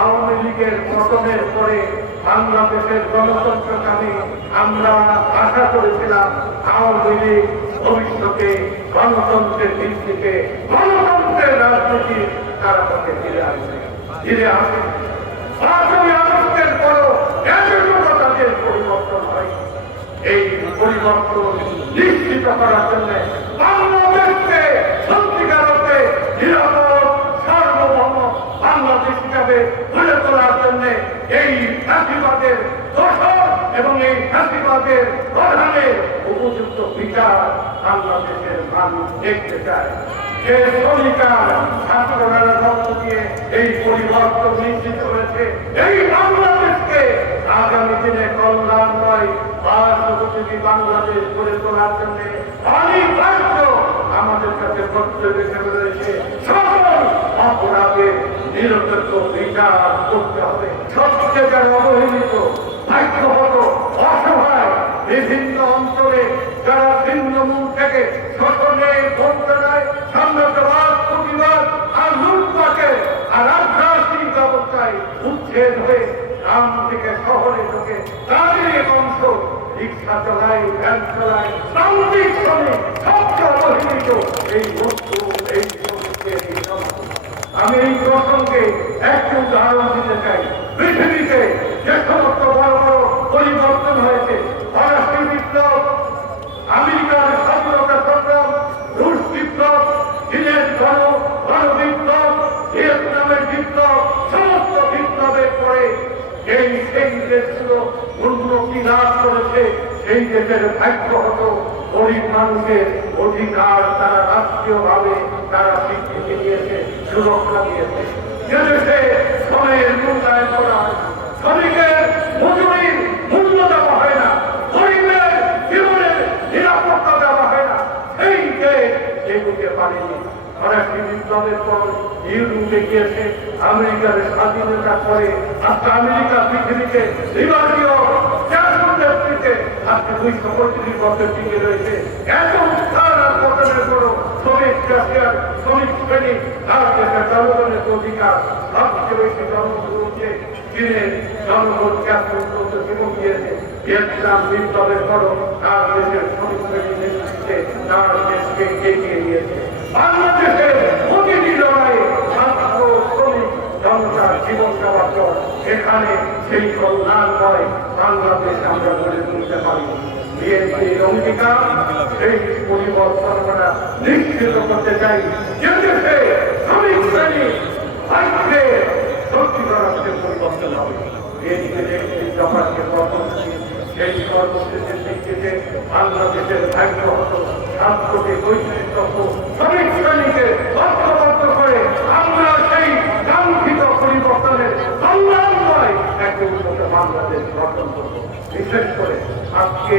আওয়ামী লীগের পতনের পরে বাংলাদেশের গণতন্ত্রকামী আমরা আশা করেছিলাম আওয়ামী লীগ ভবিষ্যতে গণতন্ত্রের দিক থেকে গণতন্ত্রের রাজনীতি তারা পথে ফিরে আসবে। ফিরে আসবে। পাঁচই আগস্টের পরও এতটুকু তাদের পরিবর্তন হয়। এই পরিবর্তন নিশ্চিত করার জন্য এই ফাঁসিবাদের দোষর এবং এই ফাঁসিবাদের প্রধানের উপযুক্ত বিচার বাংলাদেশের মানুষ দেখতে চায়। যে শ্রমিকার ছাত্ররা রক্ত দিয়ে এই পরিবর্তন নিশ্চিত করেছে, এই বাংলাদেশকে আগামী দিনে কল্যাণ নয় বাসোপযোগী বাংলাদেশ গড়ে তোলার জন্য অনিবার্য আমাদের কাছে হিসেবে রয়েছে। অপরাধের নিরপেক্ষ বিচার করতে হবে। সবচেয়ে যারা অবহেলিত ভাগ্যবত অসহায় বিভিন্ন অঞ্চলে যারা ভিন্ন মূল থেকে শোষণে বঞ্চনায় সাম্রাজ্যবাদ প্রতিবাদ আর লুটপাটে আর আধ্যাত্মিক ব্যবস্থায় উচ্ছেদ হয়ে গ্রাম থেকে শহরে ঢুকে তাদের অংশ রিক্সা চালায়, ভ্যান চালায় শ্রমিক, সবচেয়ে অবহেলিত এই বস্তু এই শ্রমিকের এই সমাজ। আমি এই প্রসঙ্গে একটি উদাহরণ দিতে চাই। পৃথিবীতে যে সমস্ত বড় বড় পরিবর্তন হয়েছে, ফরাসি বিপ্লব, আমেরিকার স্বাধীনতা সংগ্রাম, রুশ বিপ্লব, চীনের গণ গণ বিপ্লব ভিয়েতনামের বিপ্লব, সমস্ত বিপ্লবের পরে এই সেই দেশগুলো উন্নতি লাভ করেছে, সেই দেশের ভাগ্য হতো গরিব মানুষের অধিকার তারা রাষ্ট্রীয়ভাবে তারা স্বীকৃতি দিয়েছে, সুরক্ষা দিয়েছে। যে দেশে শ্রমের মূল্যায়ন করা শ্রমিকের মজুরির মূল্য দেওয়া হয় না গরিবের জীবনের নিরাপত্তা দেওয়া হয় না। সেই দেশ এগুতে পারেনি ফরাসি বিপ্লবের পর ইউরোপে গিয়েছে, আমেরিকার স্বাধীনতা পরে আজকে আমেরিকা পৃথিবীতে নেতৃত্বে দুইশো পঁয়ত্রিশ টিকে রয়েছে। এত উত্থান আর পতনের পর শ্রমিক চাষিয়ার, শ্রমিক শ্রেণি তার দেশের জনগণের অধিকার। সবচেয়ে বেশি জনগণ হচ্ছে চীনের জনগণ কেমন অত্যন্ত জীবন দিয়েছে ভিয়েতনাম বিপ্লবের পর তার দেশের শ্রমিক শ্রেণি নেতৃত্বে তার দেশকে এগিয়ে নিয়েছে। বাংলাদেশের প্রতিটি লড়াইয়ে জীবন এখানে সেই কল্যাণ নয়, বাংলাদেশ আমরা গড়ে তুলতে পারি। বিএনপির অঙ্গীকার সেই পরিবর্তন আমরা নিশ্চিত করতে চাই। যে দেশে শ্রমিক শ্রেণি আজকে সত্যিকার অর্থে পরিবর্তন হবে। বিএনপির একটি দফাকে কর্মসূচি সেই কর্মসূচির ভিত্তিতে বাংলাদেশের ভাগ্য ছাত্রকে বৈদ্যুতিক শ্রমিক শ্রেণীকে ঐক্যবদ্ধ করে আমরা সেই কাঙ্ক্ষিত পরিবর্তনের কল্যাণময় একটি উন্নত বাংলাদেশ গঠন করব। বিশেষ করে আজকে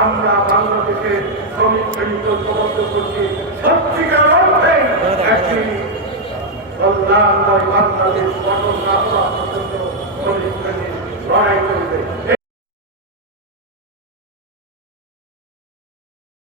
আমরা বাংলাদেশের শ্রমিক শ্রেণীকে ঐক্যবদ্ধ করছি। সত্যিকার অর্থে একটি কল্যাণময় বাংলাদেশ